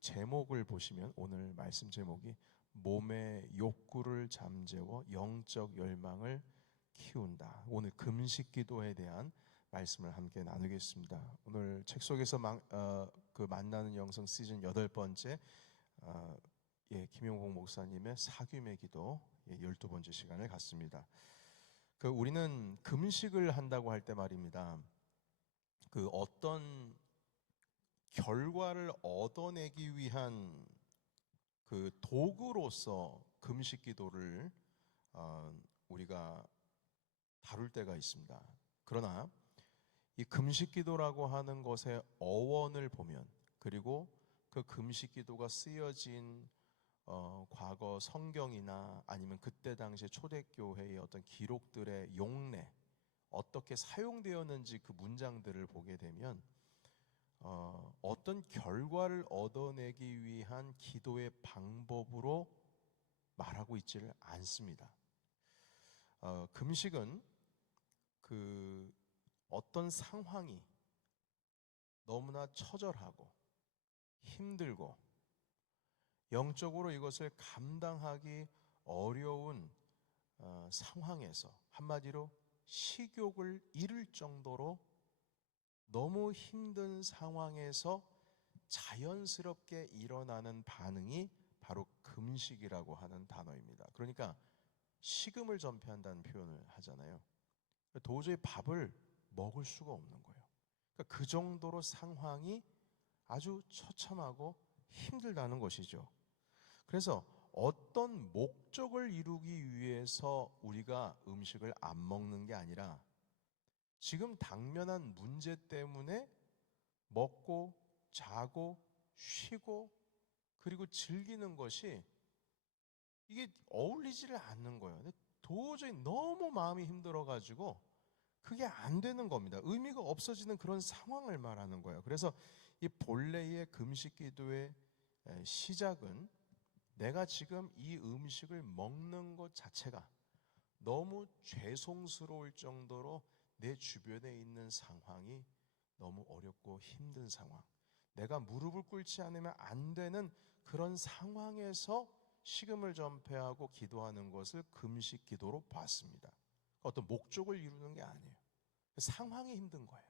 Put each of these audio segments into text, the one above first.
제목을 보시면 오늘 말씀 제목이 몸의 욕구를 잠재워 영적 열망을 키운다. 오늘 금식 기도에 대한 말씀을 함께 나누겠습니다. 오늘 책 속에서 만나는 영성 시즌 8번째 김용복 목사님의 사귐의 기도 12번째 시간을 갖습니다. 우리는 금식을 한다고 할 때 말입니다. 어떤 결과를 얻어내기 위한 도구로서 금식 기도를 우리가 다룰 때가 있습니다. 그러나 이 금식 기도라고 하는 것의 어원을 보면, 그리고 그 금식 기도가 쓰여진 과거 성경이나 아니면 그때 당시에 초대교회의 어떤 기록들의 용례, 어떻게 사용되었는지 그 문장들을 보게 되면 어떤 결과를 얻어내기 위한 기도의 방법으로 말하고 있지를 않습니다. 금식은 어떤 상황이 너무나 처절하고 힘들고 영적으로 이것을 감당하기 어려운 상황에서, 한마디로 식욕을 잃을 정도로 너무 힘든 상황에서 자연스럽게 일어나는 반응이 바로 금식이라고 하는 단어입니다. 그러니까 식음을 전폐한다는 표현을 하잖아요. 도저히 밥을 먹을 수가 없는 거예요. 그러니까 그 정도로 상황이 아주 처참하고 힘들다는 것이죠. 그래서 어떤 목적을 이루기 위해서 우리가 음식을 안 먹는 게 아니라 지금 당면한 문제 때문에 먹고 자고 쉬고 그리고 즐기는 것이 이게 어울리지를 않는 거예요. 도저히 너무 마음이 힘들어가지고 그게 안 되는 겁니다. 의미가 없어지는 그런 상황을 말하는 거예요. 그래서 이 본래의 금식 기도의 시작은 내가 지금 이 음식을 먹는 것 자체가 너무 죄송스러울 정도로 내 주변에 있는 상황이 너무 어렵고 힘든 상황, 내가 무릎을 꿇지 않으면 안 되는 그런 상황에서 식음을 전폐하고 기도하는 것을 금식 기도로 봤습니다. 어떤 목적을 이루는 게 아니에요. 상황이 힘든 거예요.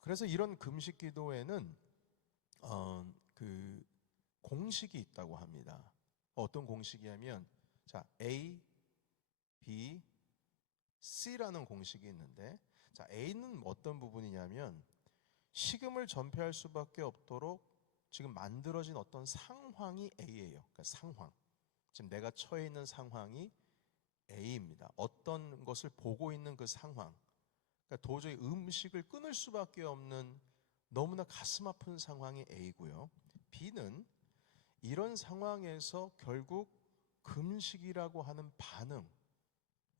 그래서 이런 금식 기도에는 공식이 있다고 합니다. 어떤 공식이냐면 A, B, C라는 공식이 있는데, A는 어떤 부분이냐면 식음을 전폐할 수밖에 없도록 지금 만들어진 어떤 상황이 A예요. 그러니까 상황. 지금 내가 처해 있는 상황이 A입니다. 어떤 것을 보고 있는 그 상황. 그러니까 도저히 음식을 끊을 수밖에 없는 너무나 가슴 아픈 상황이 A고요. B는 이런 상황에서 결국 금식이라고 하는 반응,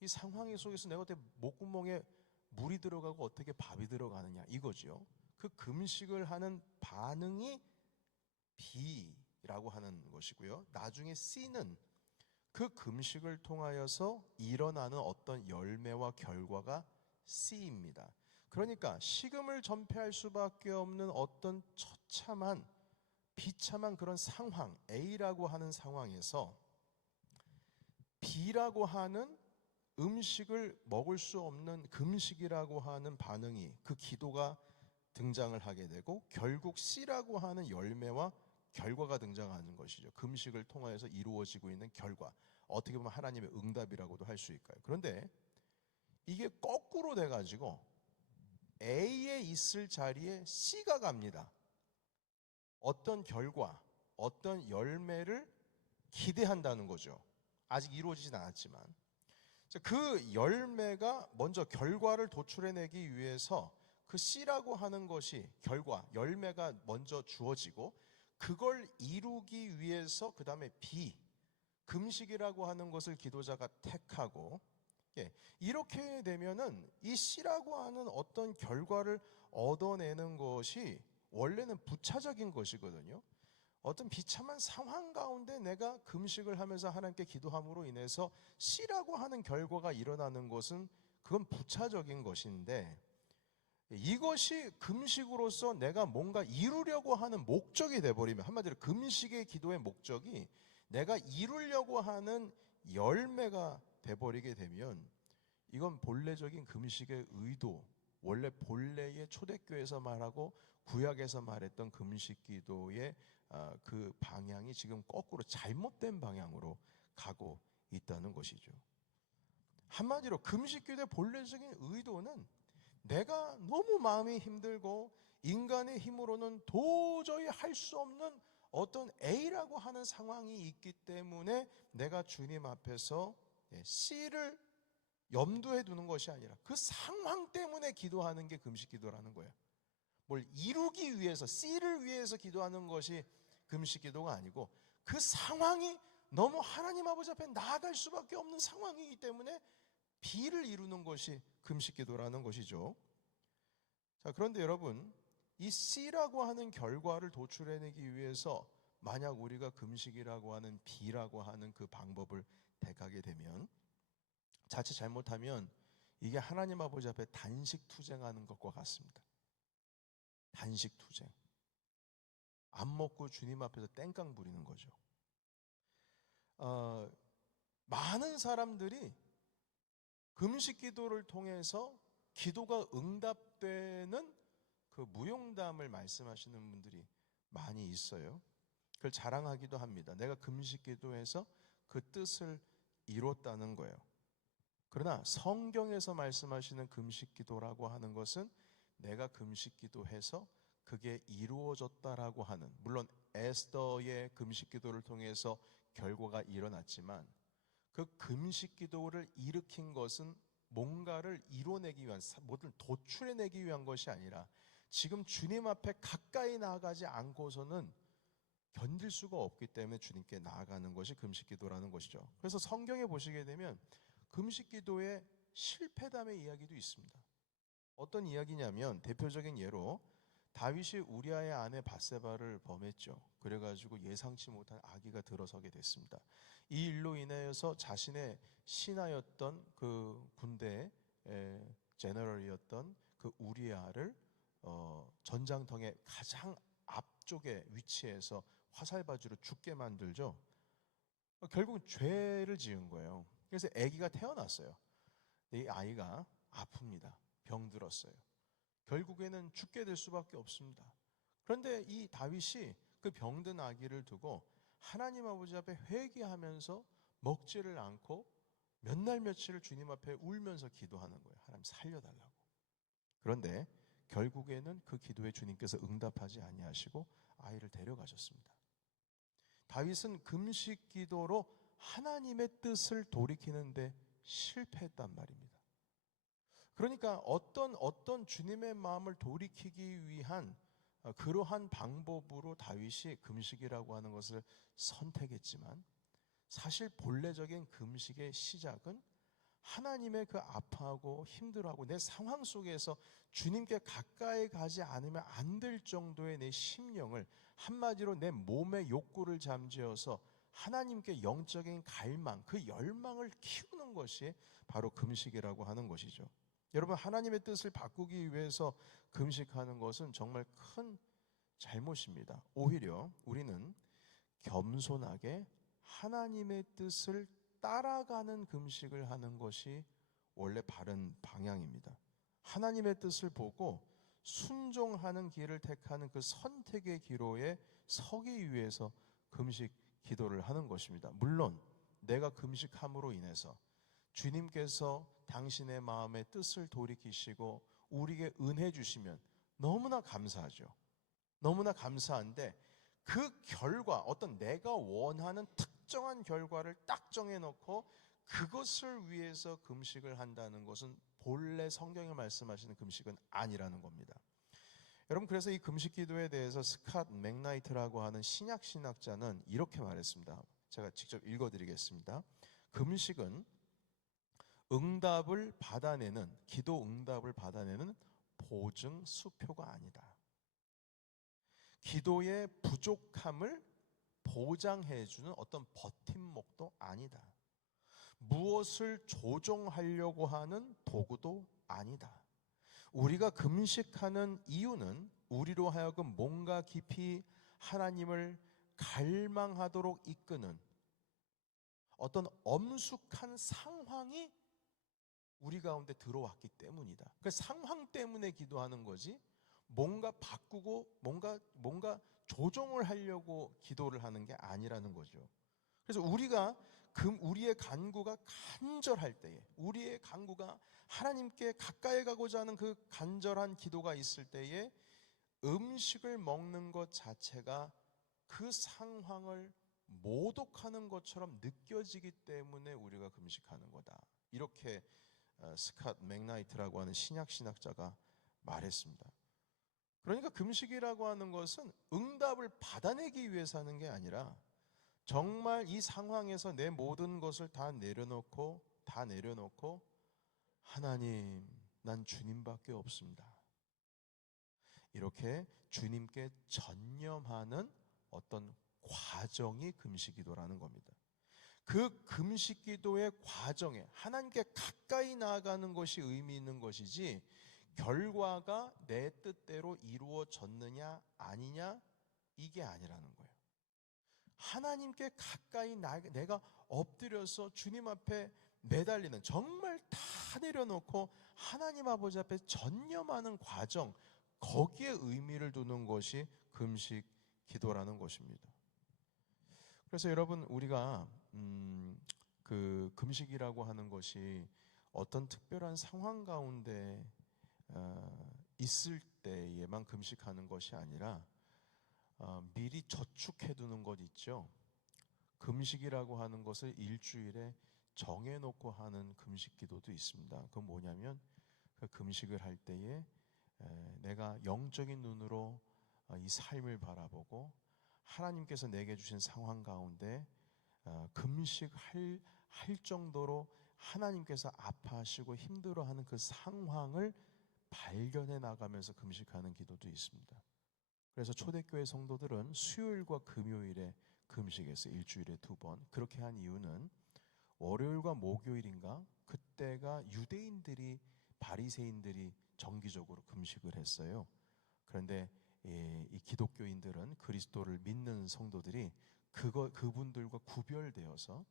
이 상황 속에서 내가 어떻게 목구멍에 물이 들어가고 어떻게 밥이 들어가느냐 이거죠. 그 금식을 하는 반응이 B라고 하는 것이고요. 나중에 C는 그 금식을 통하여서 일어나는 어떤 열매와 결과가 C입니다. 그러니까 식음을 전폐할 수밖에 없는 어떤 처참한 비참한 그런 상황, A라고 하는 상황에서 B라고 하는 음식을 먹을 수 없는 금식이라고 하는 반응이, 그 기도가 등장을 하게 되고 결국 C라고 하는 열매와 결과가 등장하는 것이죠. 금식을 통하여서 이루어지고 있는 결과, 어떻게 보면 하나님의 응답이라고도 할 수 있고요. 그런데 이게 거꾸로 돼가지고 A에 있을 자리에 C가 갑니다. 어떤 결과, 어떤 열매를 기대한다는 거죠. 아직 이루어지진 않았지만 그 열매가 먼저 결과를 도출해내기 위해서 그 C라고 하는 것이 결과, 열매가 먼저 주어지고 그걸 이루기 위해서 그 다음에 B, 금식이라고 하는 것을 기도자가 택하고, 이렇게 되면은 이 C라고 하는 어떤 결과를 얻어내는 것이 원래는 부차적인 것이거든요. 어떤 비참한 상황 가운데 내가 금식을 하면서 하나님께 기도함으로 인해서 C라고 하는 결과가 일어나는 것은 그건 부차적인 것인데, 이것이 금식으로서 내가 뭔가 이루려고 하는 목적이 돼버리면, 한마디로 금식의 기도의 목적이 내가 이루려고 하는 열매가 돼버리게 되면, 이건 본래적인 금식의 의도, 원래 본래의 초대교회에서 말하고 구약에서 말했던 금식 기도의 그 방향이 지금 거꾸로 잘못된 방향으로 가고 있다는 것이죠. 한마디로 금식 기도의 본래적인 의도는 내가 너무 마음이 힘들고 인간의 힘으로는 도저히 할 수 없는 어떤 A라고 하는 상황이 있기 때문에 내가 주님 앞에서 C를 염두에 두는 것이 아니라 그 상황 때문에 기도하는 게 금식 기도라는 거예요. 뭘 이루기 위해서, C를 위해서 기도하는 것이 금식 기도가 아니고, 그 상황이 너무 하나님 아버지 앞에 나아갈 수밖에 없는 상황이기 때문에 B를 이루는 것이 금식 기도라는 것이죠. 자, 그런데 여러분, 이 C라고 하는 결과를 도출해내기 위해서 만약 우리가 금식이라고 하는 B라고 하는 그 방법을 택하게 되면, 자칫 잘못하면 이게 하나님 아버지 앞에 단식 투쟁하는 것과 같습니다. 단식 투쟁. 안 먹고 주님 앞에서 땡깡 부리는 거죠. 많은 사람들이 금식 기도를 통해서 기도가 응답되는 그 무용담을 말씀하시는 분들이 많이 있어요. 그걸 자랑하기도 합니다. 내가 금식 기도해서 그 뜻을 이뤘다는 거예요. 그러나 성경에서 말씀하시는 금식 기도라고 하는 것은 내가 금식 기도해서 그게 이루어졌다라고 하는, 물론 에스더의 금식 기도를 통해서 결과가 일어났지만 그 금식 기도를 일으킨 것은 뭔가를 이뤄내기 위한, 뭐든 도출해내기 위한 것이 아니라 지금 주님 앞에 가까이 나아가지 않고서는 견딜 수가 없기 때문에 주님께 나아가는 것이 금식 기도라는 것이죠. 그래서 성경에 보시게 되면 금식 기도의 실패담의 이야기도 있습니다. 어떤 이야기냐면, 대표적인 예로 다윗이 우리아의 아내 밧세바를 범했죠. 그래가지고 예상치 못한 아기가 들어서게 됐습니다. 이 일로 인하여서 자신의 신하였던 그 군대의 제너럴이었던 그 우리아를 전장통의 가장 앞쪽에 위치해서 화살바지로 죽게 만들죠. 결국 죄를 지은 거예요. 그래서 아기가 태어났어요. 이 아이가 아픕니다. 병들었어요. 결국에는 죽게 될 수밖에 없습니다. 그런데 이 다윗이 그 병든 아기를 두고 하나님 아버지 앞에 회개하면서 먹지를 않고 몇 날 며칠을 주님 앞에 울면서 기도하는 거예요. 하나님 살려달라고. 그런데 결국에는 그 기도에 주님께서 응답하지 아니하시고 아이를 데려가셨습니다. 다윗은 금식 기도로 하나님의 뜻을 돌이키는데 실패했단 말입니다. 그러니까 어떤 주님의 마음을 돌이키기 위한 그러한 방법으로 다윗이 금식이라고 하는 것을 선택했지만, 사실 본래적인 금식의 시작은 하나님의 그 아파하고 힘들어하고 내 상황 속에서 주님께 가까이 가지 않으면 안 될 정도의 내 심령을, 한마디로 내 몸의 욕구를 잠재워서 하나님께 영적인 갈망, 그 열망을 키우는 것이 바로 금식이라고 하는 것이죠. 여러분, 하나님의 뜻을 바꾸기 위해서 금식하는 것은 정말 큰 잘못입니다. 오히려 우리는 겸손하게 하나님의 뜻을 따라가는 금식을 하는 것이 원래 바른 방향입니다. 하나님의 뜻을 보고 순종하는 길을 택하는 그 선택의 기로에 서기 위해서 금식 기도를 하는 것입니다. 물론 내가 금식함으로 인해서 주님께서 당신의 마음의 뜻을 돌이키시고 우리에게 은혜 주시면 너무나 감사하죠. 너무나 감사한데, 그 결과, 어떤 내가 원하는 특정한 결과를 딱 정해놓고 그것을 위해서 금식을 한다는 것은 본래 성경에 말씀하시는 금식은 아니라는 겁니다. 여러분, 그래서 이 금식 기도에 대해서 스캇 맥나이트라고 하는 신약 신학자는 이렇게 말했습니다. 제가 직접 읽어드리겠습니다. 금식은 응답을 받아내는, 기도 응답을 받아내는 보증 수표가 아니다. 기도의 부족함을 보장해주는 어떤 버팀목도 아니다. 무엇을 조종하려고 하는 도구도 아니다. 우리가 금식하는 이유는 우리로 하여금 뭔가 깊이 하나님을 갈망하도록 이끄는 어떤 엄숙한 상황이 우리 가운데 들어왔기 때문이다. 그 상황 때문에 기도하는 거지 뭔가 바꾸고 뭔가 조정을 하려고 기도를 하는 게 아니라는 거죠. 그래서 우리의 간구가 간절할 때에, 우리의 간구가 하나님께 가까이 가고자 하는 그 간절한 기도가 있을 때에 음식을 먹는 것 자체가 그 상황을 모독하는 것처럼 느껴지기 때문에 우리가 금식하는 거다. 이렇게 스캇 맥나이트라고 하는 신약 신학자가 말했습니다. 그러니까 금식이라고 하는 것은 응답을 받아내기 위해서 하는 게 아니라 정말 이 상황에서 내 모든 것을 다 내려놓고 하나님, 난 주님밖에 없습니다. 이렇게 주님께 전념하는 어떤 과정이 금식기도라는 겁니다. 그 금식기도의 과정에 하나님께 가까이 나아가는 것이 의미 있는 것이지 결과가 내 뜻대로 이루어졌느냐 아니냐 이게 아니라는 거예요. 하나님께 가까이 내가 엎드려서 주님 앞에 매달리는, 정말 다 내려놓고 하나님 아버지 앞에 전념하는 과정, 거기에 의미를 두는 것이 금식 기도라는 것입니다. 그래서 여러분, 우리가 그 금식이라고 하는 것이 어떤 특별한 상황 가운데 있을 때에만 금식하는 것이 아니라 미리 저축해 두는 것 있죠. 금식이라고 하는 것을 일주일에 정해놓고 하는 금식 기도도 있습니다. 그건 뭐냐면 그 금식을 할 때에 내가 영적인 눈으로 이 삶을 바라보고 하나님께서 내게 주신 상황 가운데 금식할 정도로 하나님께서 아파하시고 힘들어하는 그 상황을 발견해 나가면서 금식하는 기도도 있습니다. 그래서 초대교회 성도들은 수요일과 금요일에 금식해서 일주일에 2번, 그렇게 한 이유는 월요일과 목요일인가 그때가 유대인들이, 바리새인들이 정기적으로 금식을 했어요. 그런데 이 기독교인들은, 그리스도를 믿는 성도들이 그분들과 구별되어서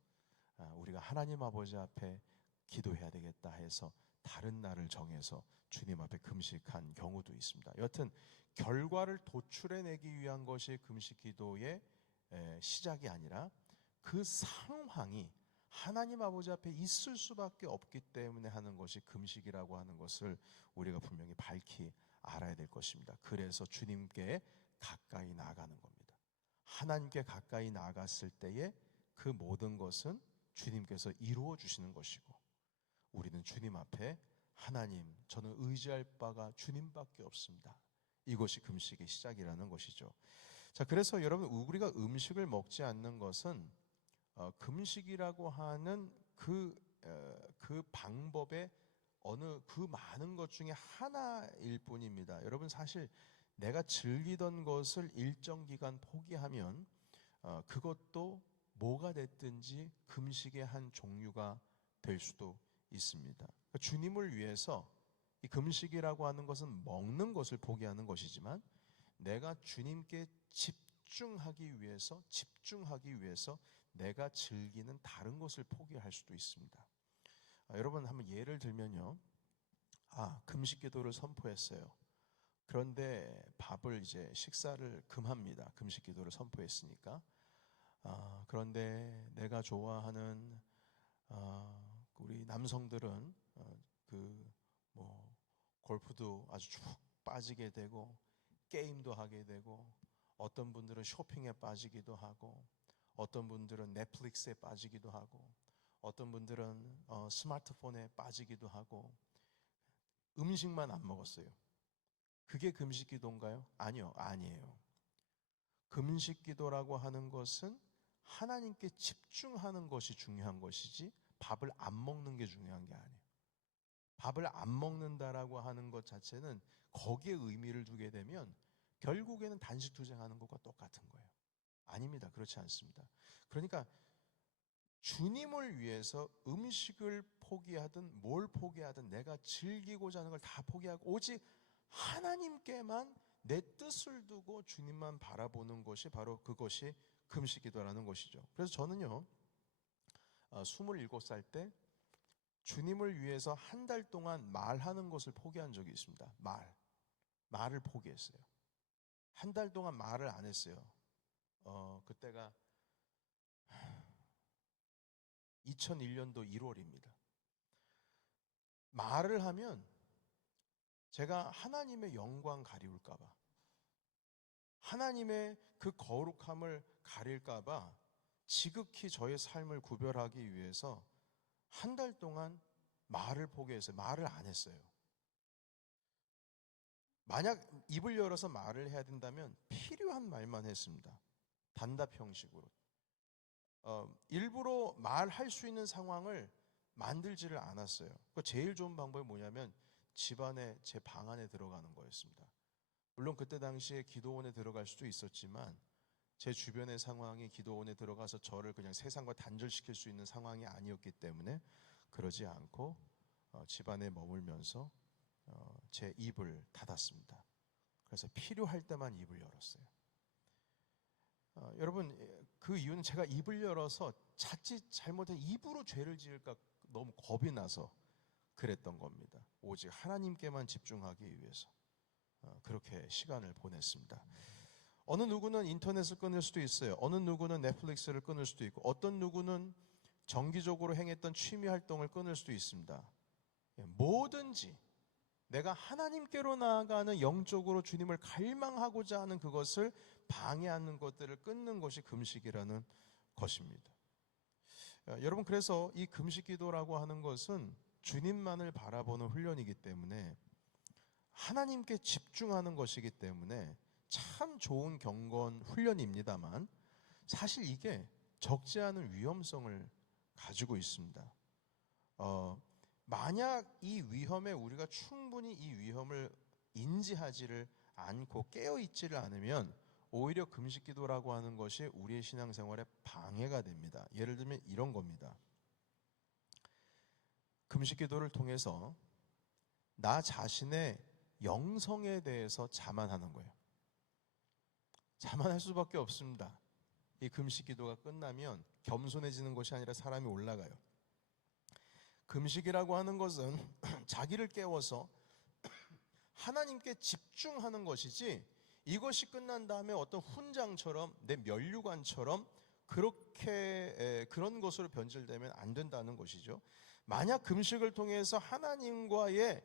우리가 하나님 아버지 앞에 기도해야 되겠다 해서 다른 날을 정해서 주님 앞에 금식한 경우도 있습니다. 여튼 결과를 도출해내기 위한 것이 금식 기도의 시작이 아니라 그 상황이 하나님 아버지 앞에 있을 수밖에 없기 때문에 하는 것이 금식이라고 하는 것을 우리가 분명히 밝히 알아야 될 것입니다. 그래서 주님께 가까이 나아가는 겁니다. 하나님께 가까이 나아갔을 때에 그 모든 것은 주님께서 이루어 주시는 것이고, 우리는 주님 앞에 하나님, 저는 의지할 바가 주님밖에 없습니다. 이것이 금식의 시작이라는 것이죠. 자, 그래서 여러분, 우리가 음식을 먹지 않는 것은 금식이라고 하는 그 방법의 어느 그 많은 것 중에 하나일 뿐입니다. 여러분, 사실 내가 즐기던 것을 일정 기간 포기하면 그것도 뭐가 됐든지 금식의 한 종류가 될 수도 있습니다. 주님을 위해서 이 금식이라고 하는 것은 먹는 것을 포기하는 것이지만, 내가 주님께 집중하기 위해서 내가 즐기는 다른 것을 포기할 수도 있습니다. 여러분, 한번 예를 들면요. 금식 기도를 선포했어요. 그런데 밥을 이제 식사를 금합니다. 금식 기도를 선포했으니까. 그런데 내가 좋아하는 우리 남성들은 골프도 아주 쭉 빠지게 되고, 게임도 하게 되고, 어떤 분들은 쇼핑에 빠지기도 하고, 어떤 분들은 넷플릭스에 빠지기도 하고, 어떤 분들은 스마트폰에 빠지기도 하고, 음식만 안 먹었어요. 그게 금식 기도인가요? 아니요, 아니에요. 금식 기도라고 하는 것은 하나님께 집중하는 것이 중요한 것이지 밥을 안 먹는 게 중요한 게 아니에요. 밥을 안 먹는다라고 하는 것 자체는 거기에 의미를 두게 되면 결국에는 단식 투쟁하는 것과 똑같은 거예요. 아닙니다. 그렇지 않습니다. 그러니까 주님을 위해서 음식을 포기하든 뭘 포기하든 내가 즐기고자 하는 걸 다 포기하고 오직 하나님께만 내 뜻을 두고 주님만 바라보는 것이 바로 그것이 금식기도라는 것이죠. 그래서 저는요, 27살 때 주님을 위해서 한 달 동안 말하는 것을 포기한 적이 있습니다. 말을 포기했어요. 한 달 동안 말을 안 했어요. 그때가 2001년도 1월입니다. 말을 하면 제가 하나님의 영광 가리울까봐, 하나님의 그 거룩함을 가릴까봐 지극히 저의 삶을 구별하기 위해서 한 달 동안 말을 포기했어요. 말을 안 했어요. 만약 입을 열어서 말을 해야 된다면 필요한 말만 했습니다. 단답 형식으로. 일부러 말할 수 있는 상황을 만들지를 않았어요. 제일 좋은 방법이 뭐냐면 집안에 제 방 안에 들어가는 거였습니다. 물론 그때 당시에 기도원에 들어갈 수도 있었지만 제 주변의 상황이 기도원에 들어가서 저를 그냥 세상과 단절시킬 수 있는 상황이 아니었기 때문에 그러지 않고 집안에 머물면서 제 입을 닫았습니다. 그래서 필요할 때만 입을 열었어요. 여러분, 그 이유는 제가 입을 열어서 자칫 잘못해 입으로 죄를 지을까 너무 겁이 나서 그랬던 겁니다. 오직 하나님께만 집중하기 위해서 그렇게 시간을 보냈습니다. 어느 누구는 인터넷을 끊을 수도 있어요. 어느 누구는 넷플릭스를 끊을 수도 있고, 어떤 누구는 정기적으로 행했던 취미 활동을 끊을 수도 있습니다. 뭐든지 내가 하나님께로 나아가는, 영적으로 주님을 갈망하고자 하는 그것을 방해하는 것들을 끊는 것이 금식이라는 것입니다. 여러분, 그래서 이 금식기도라고 하는 것은 주님만을 바라보는 훈련이기 때문에, 하나님께 집중하는 것이기 때문에 참 좋은 경건 훈련입니다만, 사실 이게 적지 않은 위험성을 가지고 있습니다. 만약 이 위험에 우리가 충분히 이 위험을 인지하지를 않고 깨어있지를 않으면 오히려 금식기도라고 하는 것이 우리의 신앙생활에 방해가 됩니다. 예를 들면 이런 겁니다. 금식기도를 통해서 나 자신의 영성에 대해서 자만하는 거예요. 자만할 수밖에 없습니다. 이 금식기도가 끝나면 겸손해지는 것이 아니라 사람이 올라가요. 금식이라고 하는 것은 자기를 깨워서 하나님께 집중하는 것이지, 이것이 끝난 다음에 어떤 훈장처럼 내 면류관처럼 그런 것으로 변질되면 안 된다는 것이죠. 만약 금식을 통해서 하나님과의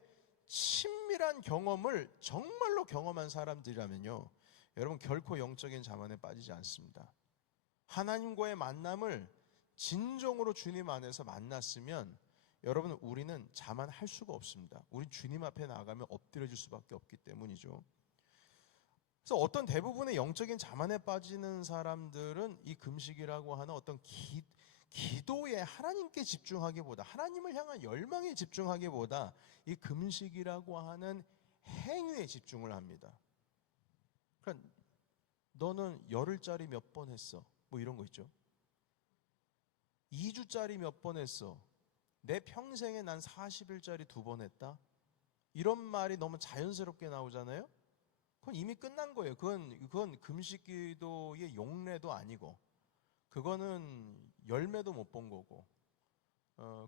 친밀한 경험을 정말로 경험한 사람들이라면요, 여러분 결코 영적인 자만에 빠지지 않습니다. 하나님과의 만남을 진정으로 주님 안에서 만났으면 여러분, 우리는 자만할 수가 없습니다. 우리 주님 앞에 나가면 엎드려질 수밖에 없기 때문이죠. 그래서 어떤 대부분의 영적인 자만에 빠지는 사람들은 이 금식이라고 하는 어떤 기도에 하나님께 집중하기보다, 하나님을 향한 열망에 집중하기보다 이 금식이라고 하는 행위에 집중을 합니다. 그러니까 너는 열흘짜리 몇 번 했어? 뭐 이런 거 있죠. 2주짜리 몇 번 했어? 내 평생에 난 40일짜리 2번 했다? 이런 말이 너무 자연스럽게 나오잖아요. 그건 이미 끝난 거예요. 그건 금식기도의 용례도 아니고, 그거는 열매도 못 본 거고,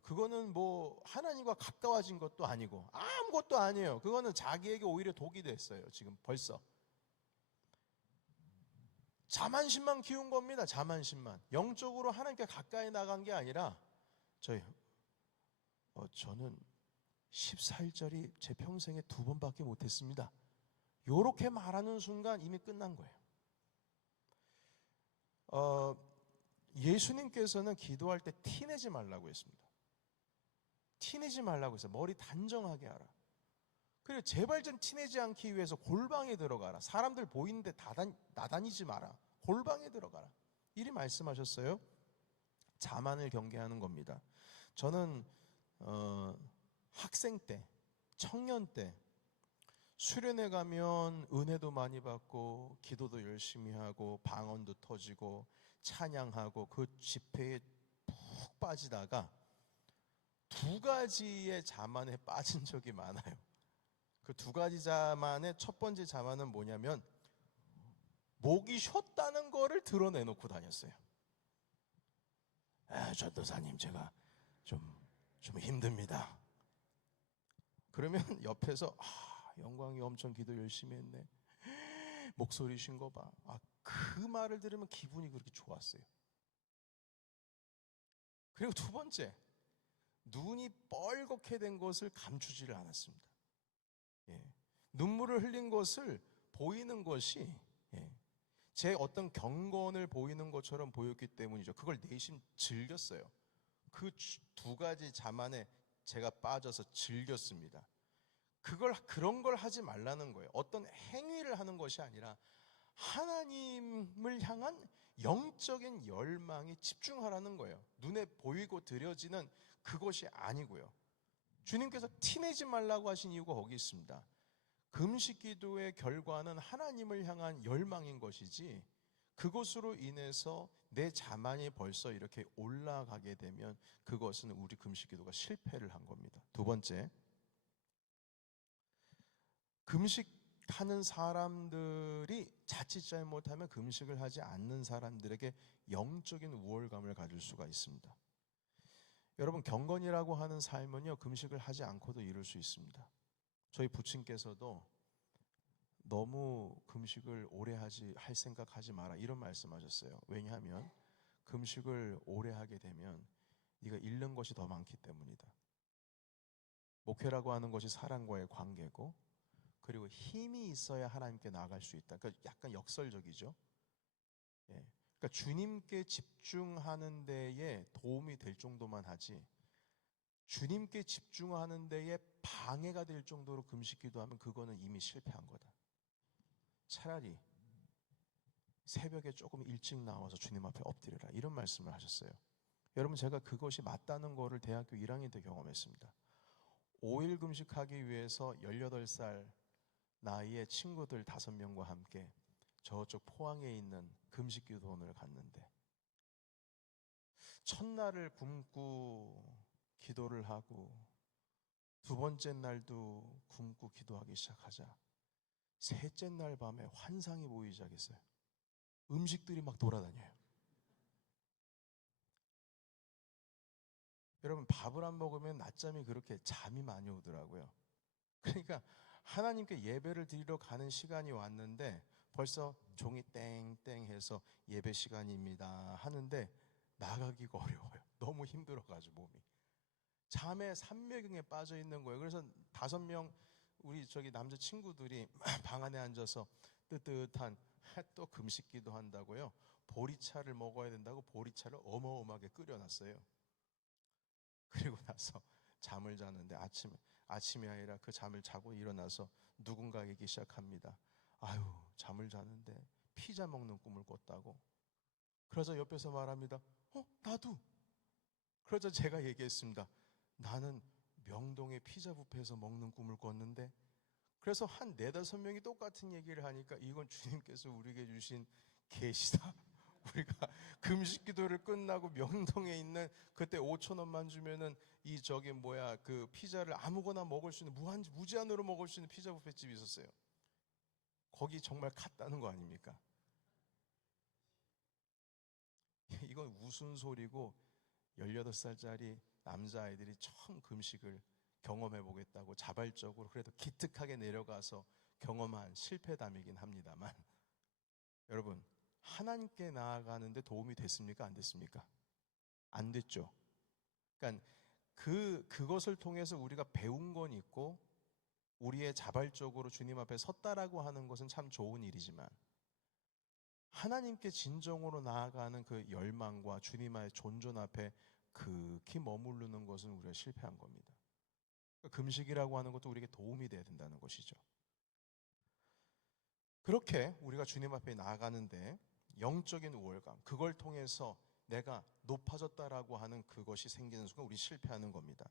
그거는 뭐 하나님과 가까워진 것도 아니고 아무것도 아니에요. 그거는 자기에게 오히려 독이 됐어요. 지금 벌써 자만심만 키운 겁니다. 자만심만. 영적으로 하나님께 가까이 나간 게 아니라, 저는 14일짜리 제 평생에 2번밖에 못했습니다. 요렇게 말하는 순간 이미 끝난 거예요. 예수님께서는 기도할 때 티내지 말라고 했습니다. 티내지 말라고 했어요. 머리 단정하게 하라. 그리고 제발 좀 티내지 않기 위해서 골방에 들어가라. 사람들 보이는데 나다니지 마라. 골방에 들어가라. 이리 말씀하셨어요. 자만을 경계하는 겁니다. 저는 학생 때, 청년 때 수련회 가면 은혜도 많이 받고 기도도 열심히 하고 방언도 터지고 찬양하고 그 집회에 푹 빠지다가 두 가지의 자만에 빠진 적이 많아요. 그 두 가지 자만의 첫 번째 자만은 뭐냐면 목이 쉬었다는 거를 드러내놓고 다녔어요. 전도사님, 제가 좀 힘듭니다. 그러면 옆에서 영광이 엄청 기도 열심히 했네, 목소리 쉰 거 봐. 그 말을 들으면 기분이 그렇게 좋았어요. 그리고 두 번째, 눈이 뻘겋게 된 것을 감추지를 않았습니다. 눈물을 흘린 것을 보이는 것이 제 어떤 경건을 보이는 것처럼 보였기 때문이죠. 그걸 내심 즐겼어요. 그 두 가지 자만에 제가 빠져서 즐겼습니다. 그런 걸 하지 말라는 거예요. 어떤 행위를 하는 것이 아니라 하나님을 향한 영적인 열망에 집중하라는 거예요. 눈에 보이고 들여지는 그것이 아니고요. 주님께서 티내지 말라고 하신 이유가 거기 있습니다. 금식 기도의 결과는 하나님을 향한 열망인 것이지, 그것으로 인해서 내 자만이 벌써 이렇게 올라가게 되면 그것은 우리 금식 기도가 실패를 한 겁니다. 두 번째, 금식하는 사람들이 자칫 잘못하면 금식을 하지 않는 사람들에게 영적인 우월감을 가질 수가 있습니다. 여러분, 경건이라고 하는 삶은요, 금식을 하지 않고도 이룰 수 있습니다. 저희 부친께서도 너무 금식을 오래 할 생각하지 마라, 이런 말씀하셨어요. 왜냐하면 금식을 오래 하게 되면 네가 잃는 것이 더 많기 때문이다. 목회라고 하는 것이 사람과의 관계고, 그리고 힘이 있어야 하나님께 나아갈 수 있다. 그러니까 약간 역설적이죠. 그러니까 주님께 집중하는 데에 도움이 될 정도만 하지, 주님께 집중하는 데에 방해가 될 정도로 금식 기도하면 그거는 이미 실패한 거다. 차라리 새벽에 조금 일찍 나와서 주님 앞에 엎드려라, 이런 말씀을 하셨어요. 여러분, 제가 그것이 맞다는 거를 대학교 1학년 때 경험했습니다. 5일 금식하기 위해서 18살 나이의 친구들 5명과 함께 저쪽 포항에 있는 금식기도원을 갔는데, 첫날을 굶고 기도를 하고 두 번째 날도 굶고 기도하기 시작하자 셋째 날 밤에 환상이 보이기 시작했어요. 음식들이 막 돌아다녀요. 여러분, 밥을 안 먹으면 낮잠이 그렇게 잠이 많이 오더라고요. 그러니까 하나님께 예배를 드리러 가는 시간이 왔는데 벌써 종이 땡땡 해서 예배 시간입니다 하는데 나가기가 어려워요. 너무 힘들어가지고 몸이 잠에 삼매경에 빠져 있는 거예요. 그래서 5명 우리 남자 친구들이 방 안에 앉아서 뜨뜻한 또 금식기도 한다고요. 보리차를 먹어야 된다고 보리차를 어마어마하게 끓여놨어요. 그리고 나서 잠을 자는데 아침이 아니라 그 잠을 자고 일어나서 누군가 얘기 시작합니다. 아유, 잠을 자는데 피자 먹는 꿈을 꿨다고. 그러자 옆에서 말합니다. 나도. 그러자 제가 얘기했습니다. 나는 명동의 피자 뷔페에서 먹는 꿈을 꿨는데. 그래서 한 4-5명이 똑같은 얘기를 하니까 이건 주님께서 우리에게 주신 계시다. 우리가 금식 기도를 끝나고 명동에 있는, 그때 5,000원만 주면은 그 피자를 아무거나 먹을 수 있는 무제한으로 먹을 수 있는 피자 뷔페집이 있었어요. 거기 정말 갔다는 거 아닙니까? 이건 무슨 소리고, 18살짜리 남자아이들이 처음 금식을 경험해 보겠다고 자발적으로 그래도 기특하게 내려가서 경험한 실패담이긴 합니다만, 여러분, 하나님께 나아가는데 도움이 됐습니까? 안 됐습니까? 안 됐죠. 그러니까 그것을 통해서 우리가 배운 건 있고 우리의 자발적으로 주님 앞에 섰다라고 하는 것은 참 좋은 일이지만, 하나님께 진정으로 나아가는 그 열망과 주님의 존존 앞에 극히 머무르는 것은 우리가 실패한 겁니다. 그러니까 금식이라고 하는 것도 우리에게 도움이 돼야 된다는 것이죠. 그렇게 우리가 주님 앞에 나아가는데 영적인 우월감, 그걸 통해서 내가 높아졌다라고 하는 그것이 생기는 순간 우리 실패하는 겁니다.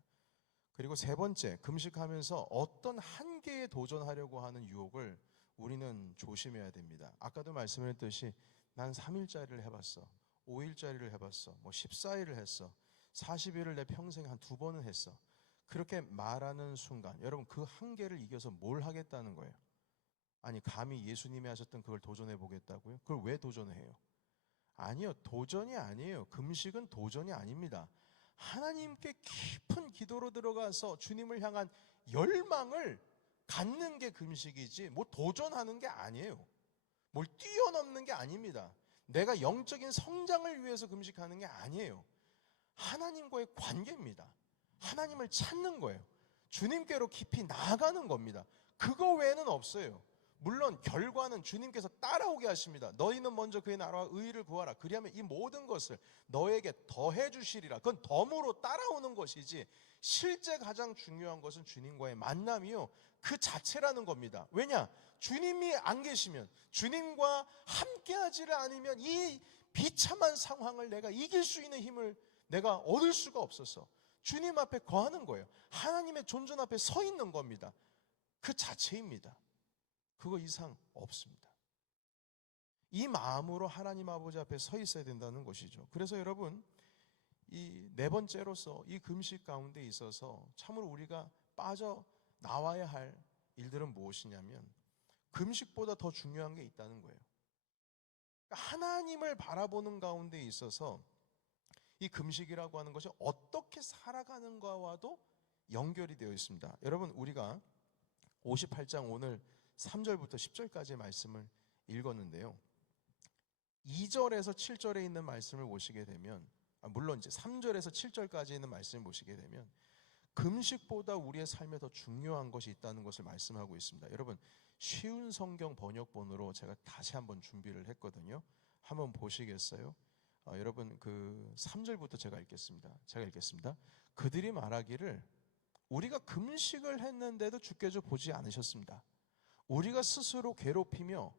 그리고 세 번째, 금식하면서 어떤 한계에 도전하려고 하는 유혹을 우리는 조심해야 됩니다. 아까도 말씀드렸듯이 난 3일짜리를 해봤어, 5일짜리를 해봤어, 14일을 했어, 40일을 내 평생에 한 2번은 했어. 그렇게 말하는 순간 여러분 그 한계를 이겨서 뭘 하겠다는 거예요? 아니 감히 예수님이 하셨던 그걸 도전해 보겠다고요? 그걸 왜 도전해요? 아니요, 도전이 아니에요. 금식은 도전이 아닙니다. 하나님께 깊은 기도로 들어가서 주님을 향한 열망을 갖는 게 금식이지 뭐 도전하는 게 아니에요. 뭘 뛰어넘는 게 아닙니다. 내가 영적인 성장을 위해서 금식하는 게 아니에요. 하나님과의 관계입니다. 하나님을 찾는 거예요. 주님께로 깊이 나아가는 겁니다. 그거 외에는 없어요. 물론 결과는 주님께서 따라오게 하십니다. 너희는 먼저 그의 나라와 의의를 구하라. 그리하면 이 모든 것을 너에게 더해 주시리라. 그건 덤으로 따라오는 것이지 실제 가장 중요한 것은 주님과의 만남이요, 그 자체라는 겁니다. 왜냐? 주님이 안 계시면, 주님과 함께하지를 않으면 이 비참한 상황을 내가 이길 수 있는 힘을 내가 얻을 수가 없어서 주님 앞에 거하는 거예요. 하나님의 존전 앞에 서 있는 겁니다. 그 자체입니다. 그거 이상 없습니다. 이 마음으로 하나님 아버지 앞에 서 있어야 된다는 것이죠. 그래서 여러분, 이 네 번째로서 이 금식 가운데 있어서 참으로 우리가 빠져나와야 할 일들은 무엇이냐면 금식보다 더 중요한 게 있다는 거예요. 하나님을 바라보는 가운데 있어서 이 금식이라고 하는 것이 어떻게 살아가는가와도 연결이 되어 있습니다. 여러분, 우리가 58장 오늘 3절부터 10절까지의 말씀을 읽었는데요, 2절에서 7절에 있는 말씀을 보시게 되면, 물론 이제 3절에서 7절까지 있는 말씀을 보시게 되면 금식보다 우리의 삶에 더 중요한 것이 있다는 것을 말씀하고 있습니다. 여러분, 쉬운 성경 번역본으로 제가 다시 한번 준비를 했거든요. 한번 보시겠어요? 여러분, 그 3절부터 제가 읽겠습니다. 그들이 말하기를 우리가 금식을 했는데도 주께서 보지 않으셨습니다. 우리가 스스로 괴롭히며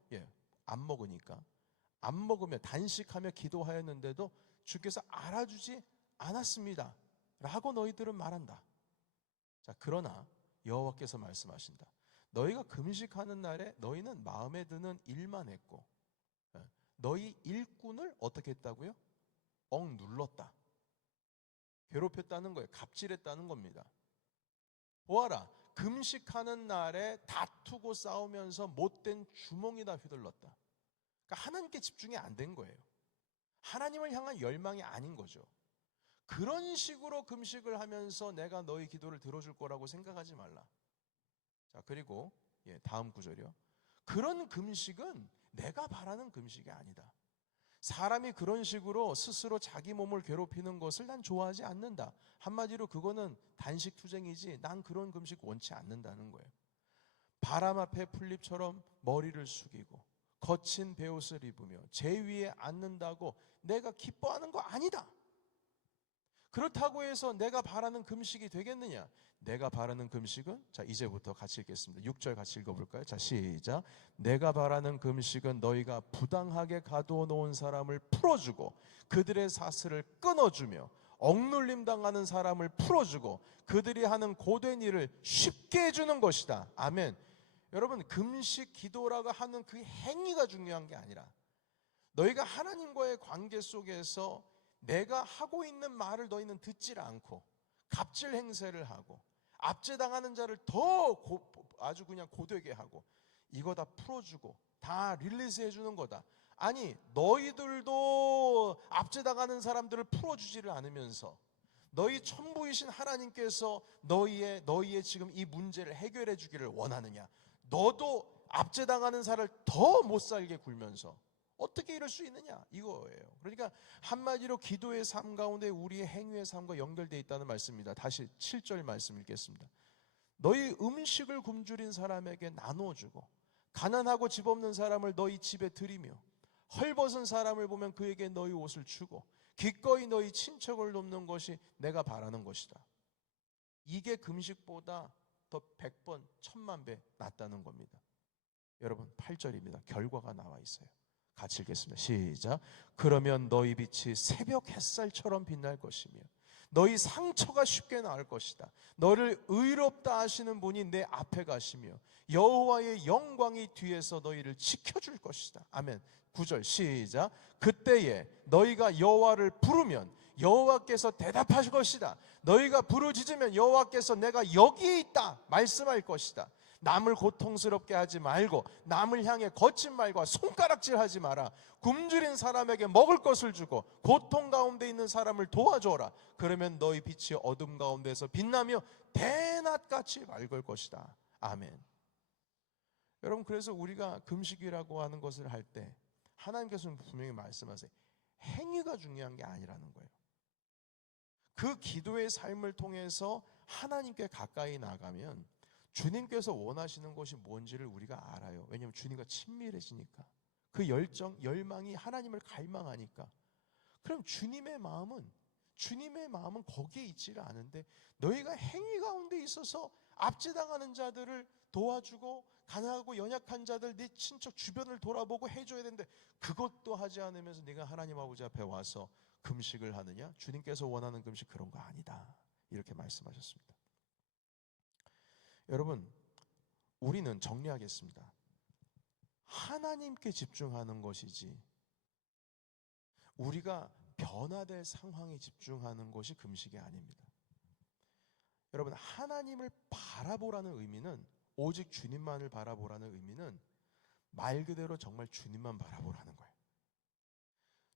안 먹으며 단식하며 기도하였는데도 주께서 알아주지 않았습니다 라고 너희들은 말한다. 자, 그러나 여호와께서 말씀하신다. 너희가 금식하는 날에 너희는 마음에 드는 일만 했고 너희 일꾼을 어떻게 했다고요? 억눌렀다. 괴롭혔다는 거예요. 갑질했다는 겁니다. 보아라, 금식하는 날에 다투고 싸우면서 못된 주몽이다 휘둘렀다. 그러니까 하나님께 집중이 안 된 거예요. 하나님을 향한 열망이 아닌 거죠. 그런 식으로 금식을 하면서 내가 너희 기도를 들어줄 거라고 생각하지 말라. 자, 그리고 다음 구절이요. 그런 금식은 내가 바라는 금식이 아니다. 사람이 그런 식으로 스스로 자기 몸을 괴롭히는 것을 난 좋아하지 않는다. 한마디로 그거는 단식 투쟁이지 난 그런 금식 원치 않는다는 거예요. 바람 앞에 풀잎처럼 머리를 숙이고 거친 베옷을 입으며 제 위에 앉는다고 내가 기뻐하는 거 아니다. 그렇다고 해서 내가 바라는 금식이 되겠느냐? 내가 바라는 금식은, 자, 이제부터 같이 읽겠습니다. 6절 같이 읽어볼까요? 자, 시작. 내가 바라는 금식은 너희가 부당하게 가두어 놓은 사람을 풀어주고 그들의 사슬을 끊어주며 억눌림 당하는 사람을 풀어주고 그들이 하는 고된 일을 쉽게 해주는 것이다. 아멘. 여러분, 금식 기도라고 하는 그 행위가 중요한 게 아니라 너희가 하나님과의 관계 속에서 내가 하고 있는 말을 너희는 듣질 않고 갑질 행세를 하고 압제당하는 자를 더 아주 그냥 고되게 하고 이거 다 풀어주고 다 릴리스 해주는 거다. 아니, 너희들도 압제당하는 사람들을 풀어주지를 않으면서 너희 천부이신 하나님께서 너희의 지금 이 문제를 해결해 주기를 원하느냐? 너도 압제당하는 사람을 더 못 살게 굴면서 어떻게 이럴 수 있느냐? 이거예요. 그러니까 한마디로 기도의 삶 가운데 우리의 행위의 삶과 연결되어 있다는 말씀입니다. 다시 7절 말씀 읽겠습니다. 너희 음식을 굶주린 사람에게 나누어주고 가난하고 집 없는 사람을 너희 집에 들이며 헐벗은 사람을 보면 그에게 너희 옷을 주고 기꺼이 너희 친척을 돕는 것이 내가 바라는 것이다. 이게 금식보다 더 100번 1000만 배 낫다는 겁니다. 여러분, 8절입니다. 결과가 나와 있어요. 같이 읽겠습니다. 시작. 그러면 너희 빛이 새벽 햇살처럼 빛날 것이며 너희 상처가 쉽게 나을 것이다. 너를 의롭다 하시는 분이 내 앞에 가시며 여호와의 영광이 뒤에서 너희를 지켜줄 것이다. 아멘. 9절 시작. 그때에 너희가 여호와를 부르면 여호와께서 대답하실 것이다. 너희가 부르짖으면 여호와께서 내가 여기에 있다 말씀할 것이다. 남을 고통스럽게 하지 말고 남을 향해 거친 말과 손가락질하지 마라. 굶주린 사람에게 먹을 것을 주고 고통 가운데 있는 사람을 도와줘라. 그러면 너희 빛이 어둠 가운데서 빛나며 대낮같이 밝을 것이다. 아멘. 여러분, 그래서 우리가 금식이라고 하는 것을 할 때 하나님께서는 분명히 말씀하세요. 행위가 중요한 게 아니라는 거예요. 그 기도의 삶을 통해서 하나님께 가까이 나가면 주님께서 원하시는 것이 뭔지를 우리가 알아요. 왜냐하면 주님과 친밀해지니까. 그 열정, 열망이 하나님을 갈망하니까. 그럼 주님의 마음은 거기에 있지를 않은데 너희가 행위 가운데 있어서 압제당하는 자들을 도와주고 가난하고 연약한 자들, 네 친척 주변을 돌아보고 해줘야 되는데 그것도 하지 않으면서 네가 하나님 아버지 앞에 와서 금식을 하느냐? 주님께서 원하는 금식 그런 거 아니다. 이렇게 말씀하셨습니다. 여러분, 우리는 정리하겠습니다. 하나님께 집중하는 것이지 우리가 변화될 상황에 집중하는 것이 금식이 아닙니다. 여러분, 하나님을 바라보라는 의미는, 오직 주님만을 바라보라는 의미는 말 그대로 정말 주님만 바라보라는 거예요.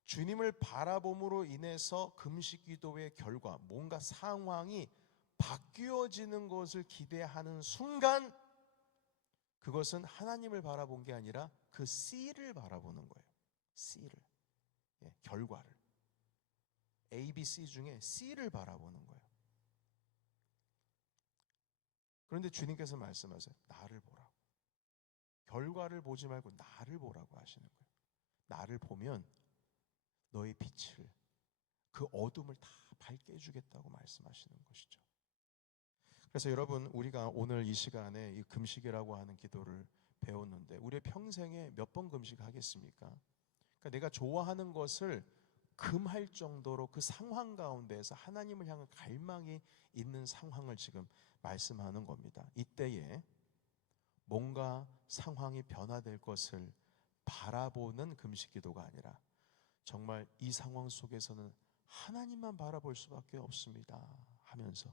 주님을 바라봄으로 인해서 금식 기도의 결과, 뭔가 상황이 바뀌어지는 것을 기대하는 순간 그것은 하나님을 바라본 게 아니라 그 C를 바라보는 거예요. C를, 결과를. A, B, C 중에 C를 바라보는 거예요. 그런데 주님께서 말씀하세요. 나를 보라고. 결과를 보지 말고 나를 보라고 하시는 거예요. 나를 보면 너의 빛을, 그 어둠을 다 밝게 해주겠다고 말씀하시는 것이죠. 그래서 여러분, 우리가 오늘 이 시간에 이 금식이라고 하는 기도를 배웠는데 우리의 평생에 몇 번 금식하겠습니까? 그러니까 내가 좋아하는 것을 금할 정도로 그 상황 가운데에서 하나님을 향한 갈망이 있는 상황을 지금 말씀하는 겁니다. 이때에 뭔가 상황이 변화될 것을 바라보는 금식 기도가 아니라 정말 이 상황 속에서는 하나님만 바라볼 수밖에 없습니다 하면서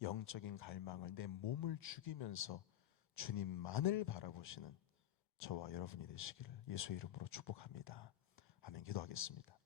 영적인 갈망을, 내 몸을 죽이면서 주님만을 바라보시는 저와 여러분이 되시기를 예수의 이름으로 축복합니다. 아멘. 기도하겠습니다.